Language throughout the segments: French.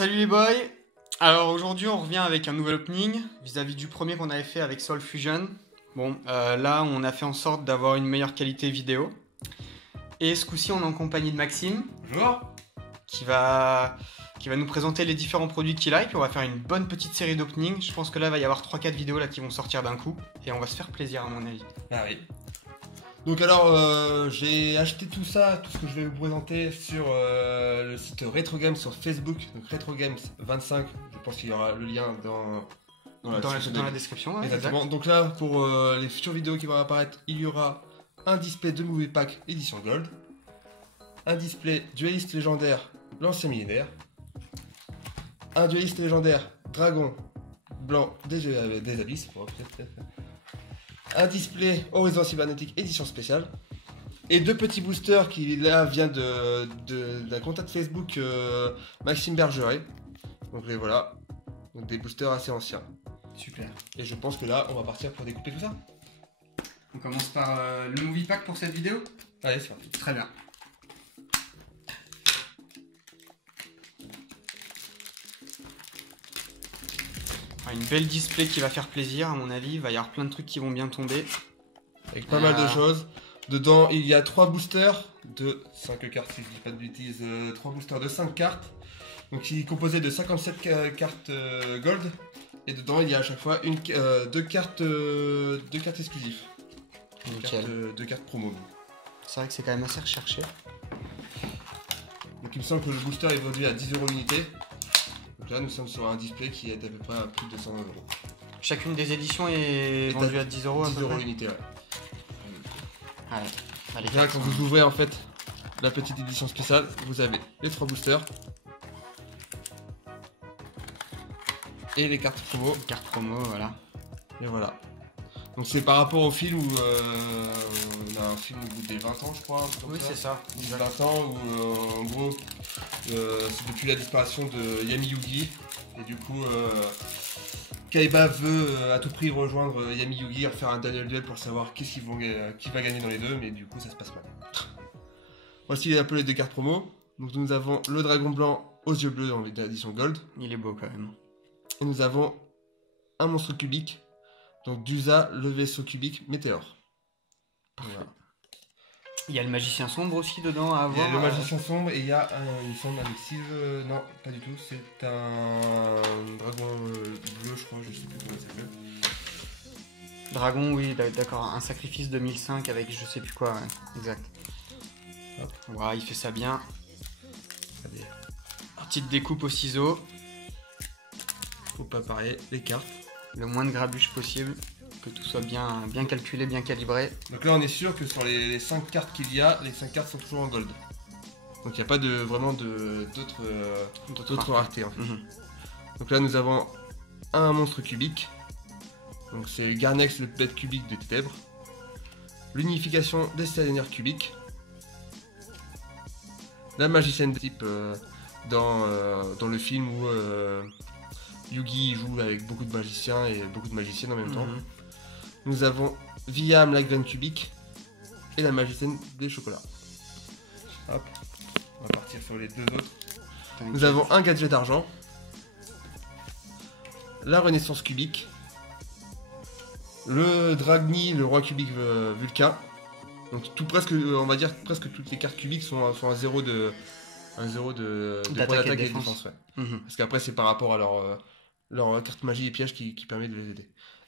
Salut les boys. Alors aujourd'hui on revient avec un nouvel opening vis-à-vis du premier qu'on avait fait avec Soul Fusion. Bon, là on a fait en sorte d'avoir une meilleure qualité vidéo. Et ce coup-ci on est en compagnie de Maxime. Bonjour. Qui va nous présenter les différents produits qu'il a. Et puis on va faire une bonne petite série d'openings. Je pense que là il va y avoir 3-4 vidéos là qui vont sortir d'un coup. Et on va se faire plaisir à mon avis. Ah oui. Donc alors j'ai acheté tout ça, tout ce que je vais vous présenter sur le site Retro Games sur Facebook, donc Retro Games 25, je pense qu'il y aura le lien dans la description. Ouais, exactement. exact. Donc là pour les futures vidéos qui vont apparaître, il y aura un display de Movie Pack édition Gold, un display dueliste légendaire l'ancien millénaire, un dueliste légendaire Dragon blanc des abysses, un display Horizon Cybernétique édition spéciale et deux petits boosters qui là viennent d'un contact Facebook Maxime Bergeret. Donc les voilà, donc des boosters assez anciens. Super. Et je pense que là on va partir pour découper tout ça. On commence par le movie pack pour cette vidéo. Allez, c'est parti. Très bien. Une belle display qui va faire plaisir à mon avis, il va y avoir plein de trucs qui vont bien tomber. Avec pas mal de choses. Dedans il y a 3 boosters de 5 cartes si je dis pas de bêtises, 3 boosters de 5 cartes. Donc il est composé de 57 cartes gold. Et dedans il y a à chaque fois deux cartes exclusives. Deux cartes promo. C'est vrai que c'est quand même assez recherché. Donc il me semble que le booster est vendu à 10 € l'unité. Donc là nous sommes sur un display qui est à peu près à plus de 120 €. Chacune des éditions est vendue à 10 € à 10 peu € près. l'unité, ouais. Ouais. Allez, Là quand vous ouvrez en fait la petite édition spéciale, vous avez les 3 boosters. Et les cartes promo. Carte promo, voilà. Et voilà. Donc c'est par rapport au film où on a un film au bout des 20 ans je crois. Oui c'est ça. 20 ans où en gros c'est depuis la disparition de Yami Yugi. Et du coup Kaiba veut à tout prix rejoindre Yami Yugi et refaire un Daniel Duel pour savoir qui va gagner dans les deux, mais du coup ça se passe mal. Voici un peu les deux cartes promo. Donc nous avons le dragon blanc aux yeux bleus dans l'édition Gold. Il est beau quand même. Et nous avons un monstre cubique. Donc Dusa, le vaisseau cubique Météore. Parfait. Voilà. Il y a le magicien sombre aussi dedans à avoir. Il y a le magicien sombre et il y a il me semble un Exil, non pas du tout, c'est un dragon bleu je crois, je sais plus comment il s'appelle. Dragon, oui, d'accord, un sacrifice 2005 avec je sais plus quoi, ouais. Exact. Hop. Ouais, il fait ça bien. Allez. Petite découpe au ciseau, Faut pas pareil, les cartes. le moins de grabuge possible, que tout soit bien calculé, bien calibré. Donc là on est sûr que sur les 5 cartes qu'il y a, les 5 cartes sont toujours en gold. Donc il n'y a pas vraiment d'autres raretés en fait. Donc là nous avons un monstre cubique. Donc c'est Garnex le bête cubique de ténèbres. L'unification des seigneurs cubiques. La magicienne de type dans le film où Yugi joue avec beaucoup de magiciens et beaucoup de magiciennes en même temps. Nous avons Viam la graine cubique et la magicienne des chocolats. Hop, on va partir sur les deux autres. Nous avons un gadget d'argent, la renaissance cubique, le Dragni, le roi cubique Vulcain. Donc on va dire presque toutes les cartes cubiques sont à 0 de points d'attaque et de défense. Ouais. Parce qu'après c'est par rapport à leur carte magie et piège qui permet de les aider.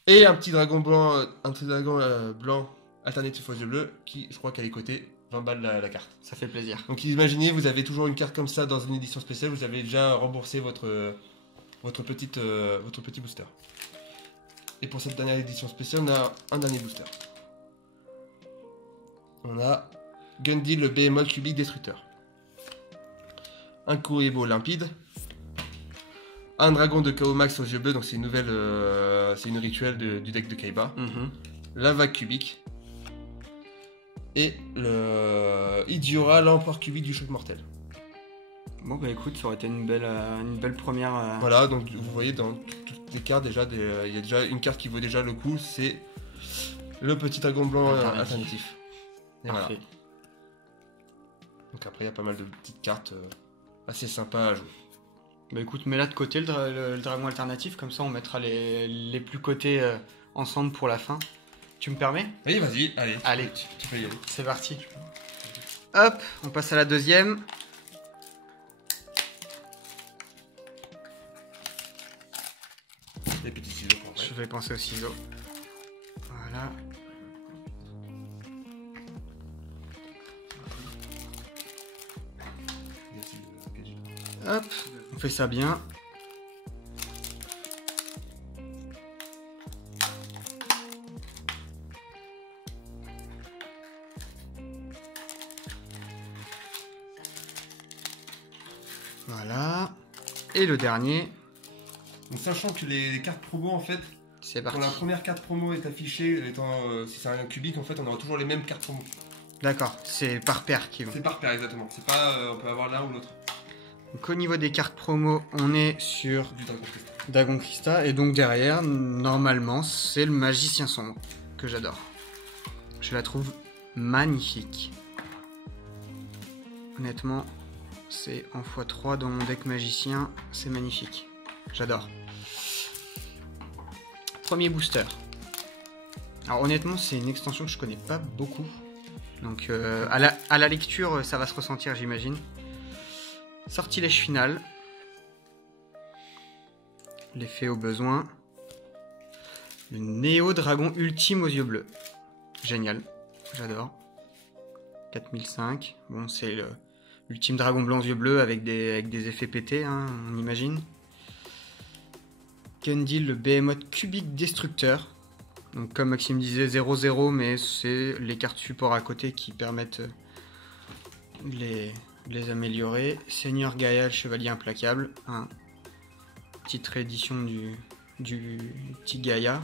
Et un petit dragon blanc, blanc alternatif aux yeux bleus qui je crois qu'elle est cotée 20 balles la carte. Ça fait plaisir. Donc imaginez, vous avez toujours une carte comme ça dans une édition spéciale, vous avez déjà remboursé votre petit booster. Et pour cette dernière édition spéciale, on a un dernier booster. On a Gundil le Behemoth cubique destructeur. Un Kuebo limpide. Un dragon de Chaos Max aux yeux bleus, donc c'est une rituelle du deck de Kaiba. La vague cubique. Et le Idiora, l'empereur cubique du choc mortel. Bon bah écoute, ça aurait été une belle première. Voilà, donc vous voyez dans toutes les cartes déjà, il y a déjà une carte qui vaut déjà le coup, c'est le petit dragon blanc alternatif. Et Parfait. voilà. Donc après il y a pas mal de petites cartes assez sympas à jouer. Bah écoute, mets-la de côté le dragon alternatif, comme ça on mettra les plus cotés ensemble pour la fin. Tu me permets? Oui, vas-y, allez. Allez. Tu peux y aller. C'est parti. Hop, on passe à la deuxième. Les petits ciseaux pour vrai. Je vais penser aux ciseaux. Voilà. Hop, on fait ça bien. Voilà. Et le dernier, Donc, sachant que les cartes promo en fait, c'est quand parti. la première carte promo est affichée, étant, si c'est un cubique en fait, on aura toujours les mêmes cartes promo. D'accord, c'est par paire qui vont. C'est par paire exactement. C'est pas, on peut avoir l'un ou l'autre. Donc au niveau des cartes promo, on est sur Du Dragon Crystal. Dagon Krista. Et donc derrière, normalement, c'est le magicien sombre que j'adore. Je la trouve magnifique. Honnêtement, c'est en x3 dans mon deck magicien. C'est magnifique. J'adore. Premier booster. Alors honnêtement, c'est une extension que je connais pas beaucoup. Donc à la lecture, ça va se ressentir, j'imagine. Sortilège final. L'effet au besoin. Le Néo Dragon Ultime aux yeux bleus. Génial. J'adore. 4005. Bon, c'est l'ultime dragon blanc aux yeux bleus avec des effets pétés, hein, on imagine. Kendil, le Behemoth Cubique Destructeur. Donc, comme Maxime disait, 0-0, mais c'est les cartes support à côté qui permettent de les améliorer. Seigneur Gaïa, le Chevalier Implacable. Hein. Petite réédition du petit Gaïa.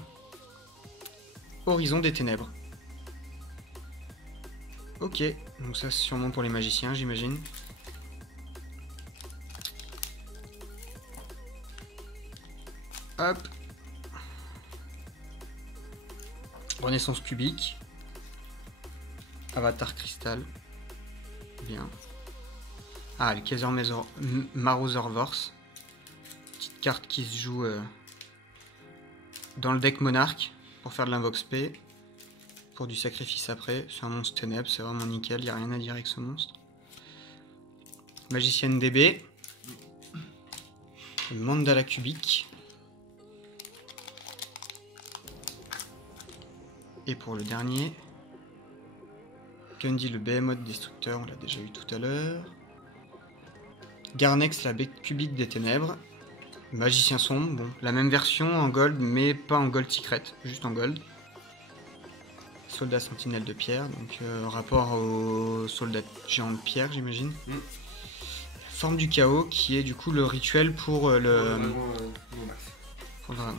Horizon des Ténèbres. Ok, donc ça c'est sûrement pour les magiciens, j'imagine. Hop. Renaissance cubique. Avatar cristal. Bien. Ah, le Kaiser Marauder Vorse. Petite carte qui se joue dans le deck Monarque pour faire de l'invox P. Pour du sacrifice après. C'est un monstre ténèbres, c'est vraiment nickel, il n'y a rien à dire avec ce monstre. Magicienne DB. Le Mandala cubique. Et pour le dernier, Gundy le Behemoth Destructeur, on l'a déjà eu tout à l'heure. Garnex la bec cubique des ténèbres. Magicien sombre, bon, la même version en gold, mais pas en gold secret, juste en gold. Soldat sentinelle de pierre, donc rapport au soldat géant de pierre, j'imagine. Forme du chaos, qui est du coup le rituel pour le dragon.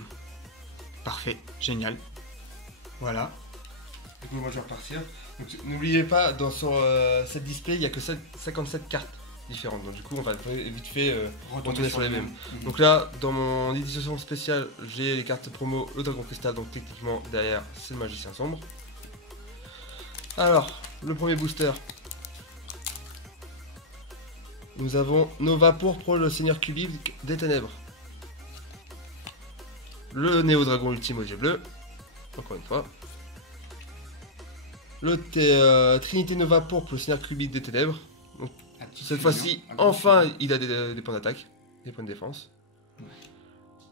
Parfait, génial. Voilà. Du coup, moi je vais repartir. N'oubliez pas, dans sur cette display, il n'y a que 57 cartes différentes. Donc du coup, on va vite fait retourner sur les mêmes. Donc là, dans mon édition spéciale, j'ai les cartes promo, le Dragon Crystal, donc techniquement derrière, c'est le Magicien Sombre. Alors, le premier booster. Nous avons Nova Pourpre, le Seigneur Cubique des Ténèbres. Le Néo Dragon Ultime aux yeux bleus. Encore une fois. Le Trinité Nova Pourpre, le Seigneur Cubique des Ténèbres. Donc, cette fois-ci, enfin, il a des points d'attaque, des points de défense. Ouais.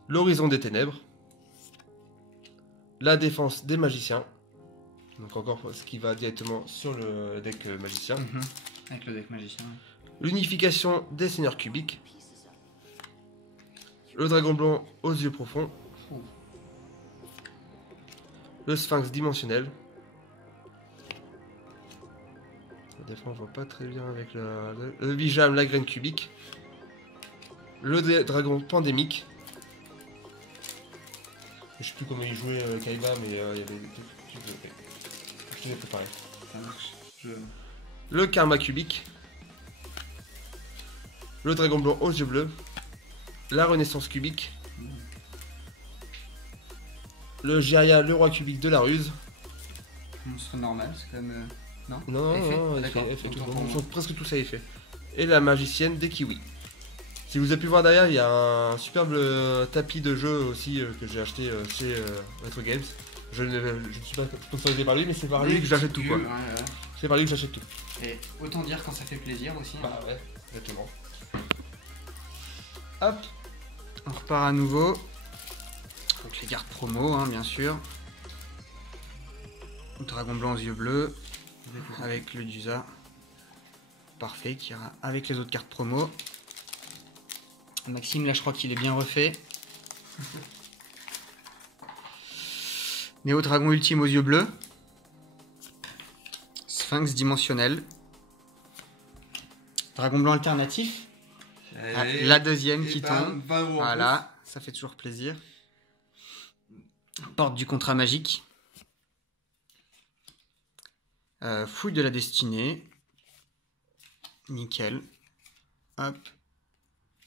L'Horizon des Ténèbres. La défense des magiciens. Donc encore ce qui va directement sur le deck magicien. Avec le deck magicien. Ouais. L'unification des seigneurs cubiques. Le dragon blanc aux yeux profonds. Le sphinx dimensionnel. Des fois on voit pas très bien avec le Bijam, la graine cubique. Le dragon pandémique. Je sais plus comment il jouait Kaiba, mais il y avait des trucs. Je l'ai préparé. Ça marche. Le karma cubique. Le dragon blanc aux yeux bleus. La renaissance cubique. Le Jiria, le roi cubique de la ruse. Monstre normal, c'est quand même. Non, Non, effet. non, D'accord. effet, tout, Donc, ils sont presque tous à effet. Et la magicienne des kiwis. Si vous avez pu voir derrière, il y a un superbe tapis de jeu aussi que j'ai acheté chez Retro Games. Je ne suis pas sponsorisé par lui, mais c'est par lui que j'achète tout, quoi. Ouais. C'est par lui que j'achète tout. Et autant dire quand ça fait plaisir aussi. Bah ouais, exactement. Hop, On repart à nouveau. Donc les cartes promo, hein, bien sûr. Dragon blanc aux yeux bleus. Avec le Dusa. Parfait, qui ira avec les autres cartes promo. Maxime, là je crois qu'il est bien refait. Néo Dragon ultime aux yeux bleus. Sphinx dimensionnel. Dragon blanc alternatif. Ah, la deuxième qui tombe. Voilà, ça fait toujours plaisir. Porte du contrat magique. Fouille de la destinée. Nickel. Hop.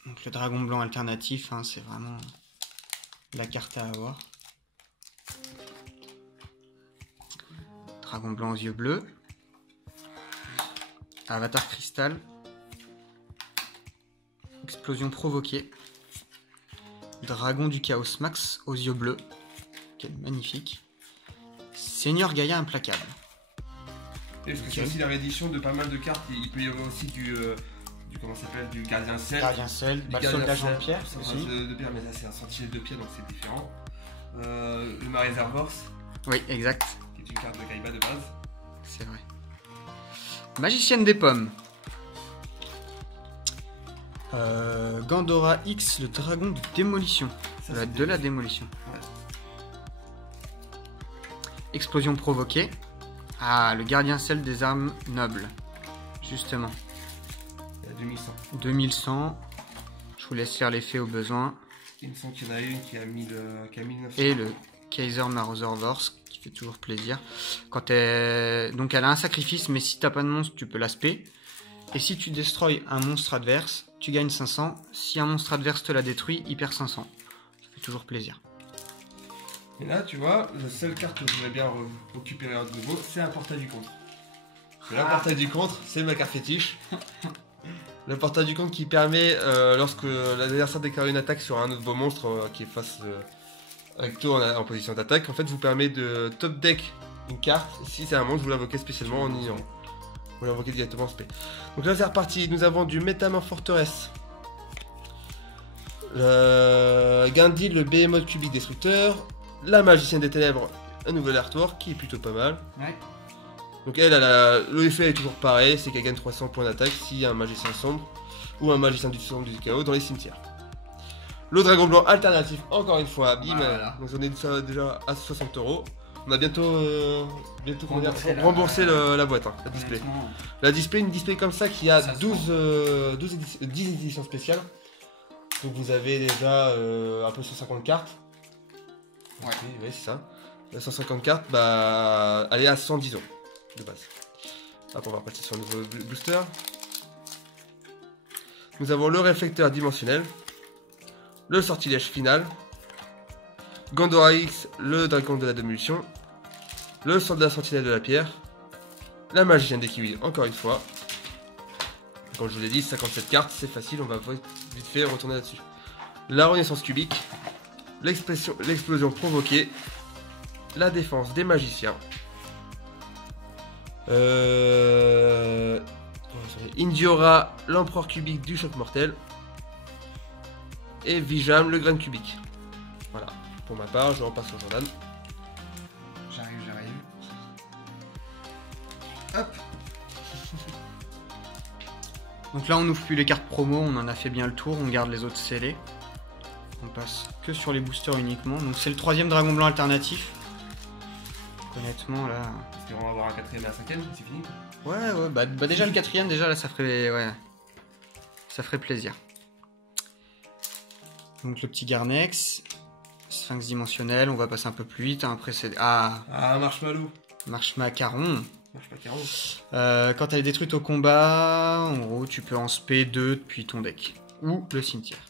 Donc le dragon blanc alternatif, hein, c'est vraiment la carte à avoir. Dragon blanc aux yeux bleus. Avatar cristal. Explosion provoquée. Dragon du chaos max aux yeux bleus. Quel magnifique. Seigneur Gaïa implacable. Et parce que c'est aussi la réédition de pas mal de cartes. Il peut y avoir aussi du comment ça s'appelle, du gardien sel. Gardien sel, le soldat Jean de pierre. De pierre, mais ça c'est un sentinelle de pierre donc c'est différent. Le Marais Arvors. Oui, exact. Qui est une carte de Kaiba de base. C'est vrai. Magicienne des pommes. Gandora X, le dragon de démolition. Ça, De la démolition. Ouais. Explosion provoquée. Ah, le gardien sel des armes nobles. Justement. Il y a 2100. 2100. Je vous laisse faire l'effet au besoin. Il me semble qu'il y en a une qui a 1900. Et le Kaiser Marothervorsk, qui fait toujours plaisir. Donc elle a un sacrifice, mais si t'as pas de monstre, tu peux l'aspect. Et si tu destroys un monstre adverse, tu gagnes 500. Si un monstre adverse te la détruit, il perd 500. Ça fait toujours plaisir. Et là, tu vois, la seule carte que je voudrais bien récupérer de nouveau, c'est un portail du contre. Et là, portail du contre, c'est ma carte fétiche. Le portail du contre qui permet, lorsque l'adversaire déclare une attaque sur un autre de vos monstres qui est face avec toi en position d'attaque, en fait, vous permet de top deck une carte. Si c'est un monstre, vous l'invoquez spécialement en ignorant. Vous l'invoquez directement en spé. Donc là, c'est reparti. Nous avons du Métamorph Forteresse. Le Gandil, le Behemoth cubique destructeur. La Magicienne des Ténèbres, un nouvel artwork qui est plutôt pas mal. Ouais. Donc elle le effet est toujours pareil, c'est qu'elle gagne 300 points d'attaque s'il y a un magicien sombre ou un magicien du sombre du chaos dans les cimetières. Le dragon blanc alternatif, encore une fois, bim. Voilà. Donc on est déjà à 60 €. On a bientôt remboursé la boîte, hein, la display. Honnêtement, La display, une display comme ça qui a Ça se 10 éditions spéciales. Donc vous avez déjà un peu 150 cartes. Ouais. Oui, c'est ça. La 150 cartes, bah, elle est à 110 € de base. Hop, on va repartir sur le nouveau booster. Nous avons le réflecteur dimensionnel, le sortilège final, Gandora X, le dragon de la démolition, le soldat sentinelle de la pierre, la magicienne des kiwis, encore une fois. Comme je vous l'ai dit, 57 cartes, c'est facile, on va vite fait retourner là-dessus. La renaissance cubique, l'explosion provoquée, la défense des magiciens, Indiora, l'empereur cubique du choc mortel, et Vijam, le grain cubique. Voilà, pour ma part, je repasse au Jordan. J'arrive. Hop. Donc là, on n'ouvre plus les cartes promo, on en a fait bien le tour, on garde les autres scellés. On passe que sur les boosters uniquement. Donc c'est le troisième dragon blanc alternatif. Honnêtement, là... Espérons avoir un quatrième et un cinquième, c'est fini. Ouais, bah déjà le quatrième, déjà là, ça ferait... Ouais. Ça ferait plaisir. Donc le petit Garnex. Sphinx dimensionnel, on va passer un peu plus vite. Hein. Après c'est... Ah, Marshmallow. Marche-Macaron. Marche-Macaron. Quand elle est détruite au combat, en gros, tu peux en spé 2 depuis ton deck. Ou le cimetière.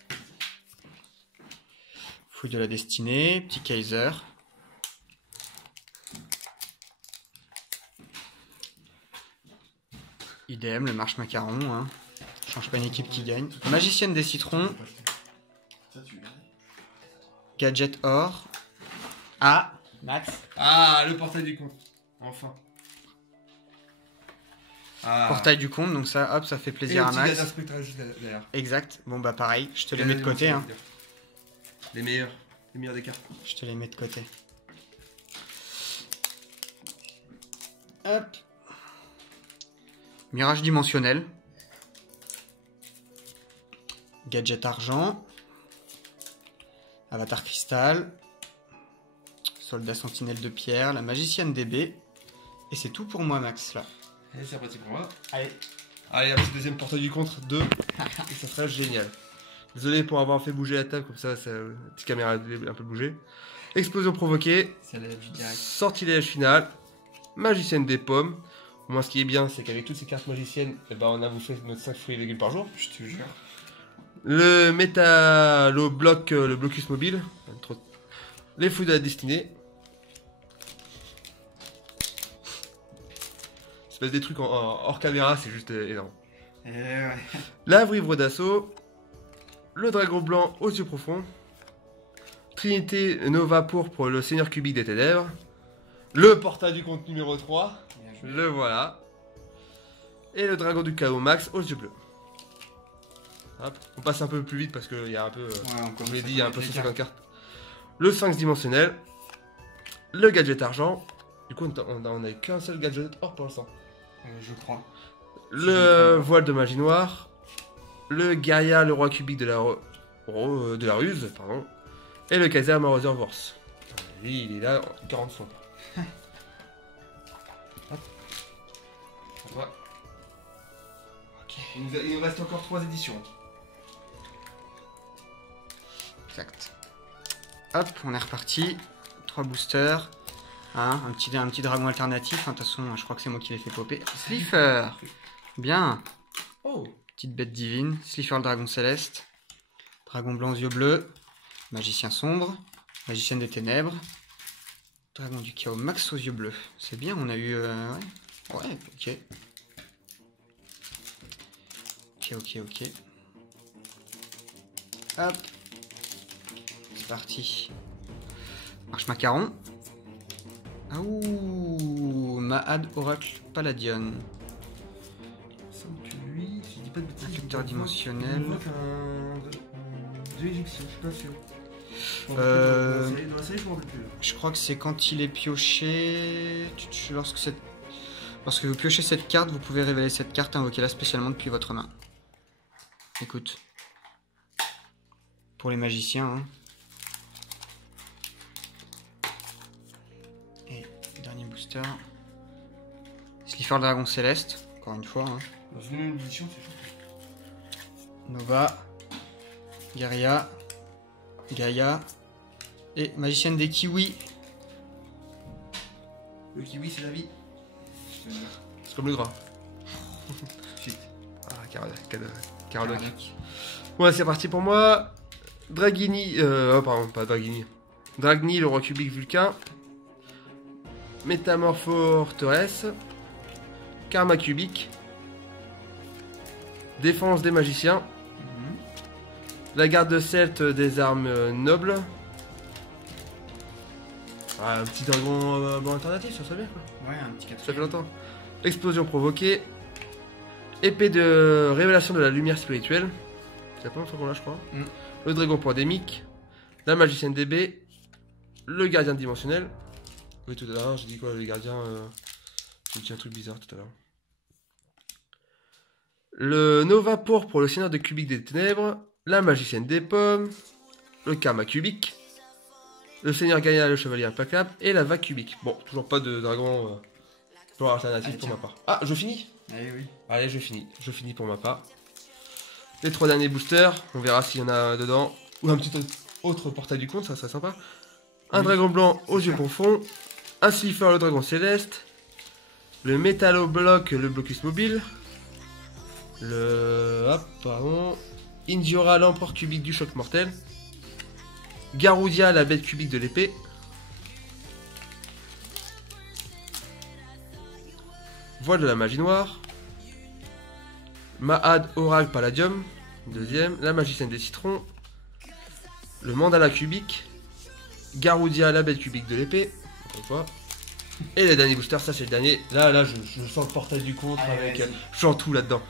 Fouille de la destinée, petit Kaiser. Idem, le marche-macaron. Hein. change pas une équipe qui gagne. Magicienne des citrons. Gadget or. Ah, Max. Ah, le portail du compte. Enfin. Ah. Portail du compte, donc ça, hop, ça fait plaisir à Max. Exact. Bon bah pareil, je te les mets de côté. Hein. Les meilleurs des cartes. Je te les mets de côté. Hop. Mirage dimensionnel. Gadget argent. Avatar cristal. Soldat sentinelle de pierre. La magicienne DB. Et c'est tout pour moi, Max, là. Et c'est reparti pour moi. Allez. Allez, un petit deuxième portail du contre 2. Et ça serait génial. Désolé pour avoir fait bouger la table, comme ça, la petite caméra a un peu bougé. Explosion provoquée. Sortilège final. Magicienne des pommes. Moi, ce qui est bien, c'est qu'avec toutes ces cartes magiciennes, eh ben, on a bouffé notre 5 fruits et légumes par jour. Je te jure. Le métallobloc, le blocus mobile. Les fouilles de la destinée. Ça passe des trucs hors caméra, c'est juste énorme. Ouais. La vivre d'assaut. Le dragon blanc aux yeux profonds. Trinité Nova pour le seigneur cubique des ténèbres. Le portail du compte numéro 3. Le voilà. Et le dragon du chaos max aux yeux bleus. Hop. On passe un peu plus vite parce qu'il y a un peu. Comme je l'ai dit, il y a un peu 150 cartes. Le sphinx dimensionnel. Le gadget argent. Du coup, on n'a qu'un seul gadget or pour l'instant. Je crois. Le voile de magie noire. Le Gaïa, le roi cubique de la ruse. Pardon. Et le Kaiser Mauser Vorse. Lui, il est là 40 fois. Ouais. Ok. Il nous reste encore 3 éditions. Exact. Hop, on est reparti. 3 boosters. Hein, un petit dragon alternatif. De toute façon, je crois que c'est moi qui l'ai fait popper. Slifer. Bien. Oh. Petite bête divine. Slifer le dragon céleste. Dragon blanc aux yeux bleus. Magicien sombre. Magicienne des ténèbres. Dragon du chaos max aux yeux bleus. C'est bien, on a eu... Ouais, ok. Ok. Hop. C'est parti. Marche macaron. Ah ouh, Mahad Oracle Palladion. Lui, si je dis pas de bêtises, Affecteur dimensionnel. Dieu égyptien, je suis pas sûr. Dans la série, je crois que c'est quand il est pioché. Lorsque vous piochez cette carte, vous pouvez révéler cette carte et invoquer-la spécialement depuis votre main. Écoute. Pour les magiciens, hein. Et dernier booster. Slifer le dragon céleste, encore une fois. Hein. Dans une même édition, c'est chaud. Nova. Garia. Gaïa. Et magicienne des kiwis. Le kiwi, c'est la vie. C'est comme le gras. Shit. Ah, Caradoc. Ouais, c'est parti pour moi. Dragini. Pardon, pas Dragini. Dragni, le roi cubique Vulcain. Métamorpho-forteresse. Karma cubique. Défense des magiciens. La garde celte des armes nobles. Ah, un petit dragon bon alternatif, ça serait bien quoi. Ouais, un petit 4. Ça fait longtemps. Explosion provoquée. Épée de révélation de la lumière spirituelle. C'est pas longtemps qu'on l'a, je crois. Le dragon pandémique. La magicienne DB. Le gardien dimensionnel. Oui, tout à l'heure, j'ai dit quoi, le gardien. J'ai dit un truc bizarre tout à l'heure. Le Nova pour le seigneur de cubique des ténèbres. La magicienne des pommes. Le karma cubique. Le seigneur Gaïa, le chevalier implacable. Et la vague cubique. Bon, toujours pas de dragon pour alternatif pour ma part. Ah, je finis. Allez, oui. Allez, je finis. Je finis pour ma part. Les 3 derniers boosters. On verra s'il y en a dedans. Ou un petit autre portail du compte, ça serait sympa. Un dragon blanc aux yeux profonds. Un Slifer, le dragon céleste. Le métallobloc, le blocus mobile. Le... Hop, pardon. Indiora, l'empereur cubique du choc mortel. Garoudia, la bête cubique de l'épée. Voile de la magie noire. Mahad Oracle Palladium, deuxième. La Magicienne des Citrons. Le Mandala Cubique. Garoudia, la bête cubique de l'épée. Encore une fois. Et les derniers boosters, ça c'est le dernier. Là, je sens le portail du contre avec Chantou là-dedans.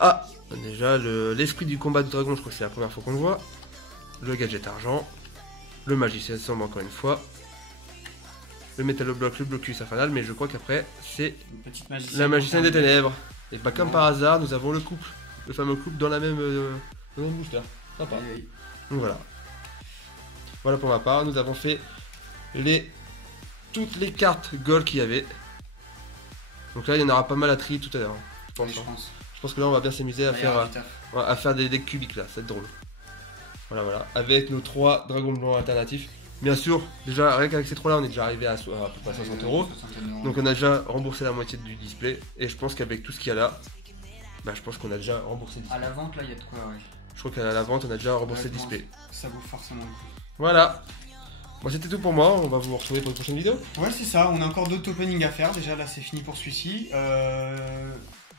Ah, déjà, l'esprit du combat de dragon, je crois que c'est la première fois qu'on le voit. Le gadget argent. Le magicien sombre encore une fois. Le métallobloc, le blocus infernal, mais je crois qu'après c'est la magicienne des ténèbres. Et pas comme par hasard, nous avons le couple. Le fameux couple dans la même booster. Sympa. Donc voilà. Voilà pour ma part, nous avons fait toutes les cartes gold qu'il y avait. Donc là il y en aura pas mal à trier tout à l'heure. Je pense que là on va bien s'amuser à faire des decks cubiques là, ça va être drôle. Voilà, avec nos 3 dragons blancs alternatifs. Bien sûr, déjà rien qu'avec ces 3 là on est déjà arrivé à peu près 60 €. Donc on a déjà remboursé la moitié du display. Et je pense qu'avec tout ce qu'il y a là, je pense qu'on a déjà remboursé le display. À la vente là il y a de quoi, ouais. Je crois qu'à la vente on a déjà remboursé le display. Ça vaut forcément le coup. Voilà. Bon, c'était tout pour moi, on va vous retrouver pour une prochaine vidéo. Ouais c'est ça, on a encore d'autres openings à faire. Déjà là c'est fini pour celui-ci.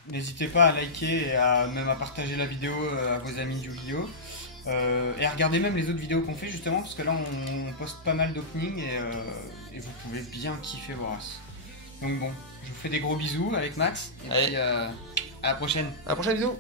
N'hésitez pas à liker et même à partager la vidéo à vos amis du vidéo. Et à regarder même les autres vidéos qu'on fait justement parce que là on poste pas mal d'openings et vous pouvez bien kiffer vos races. Donc bon, je vous fais des gros bisous avec Max et puis à la prochaine. À la prochaine vidéo.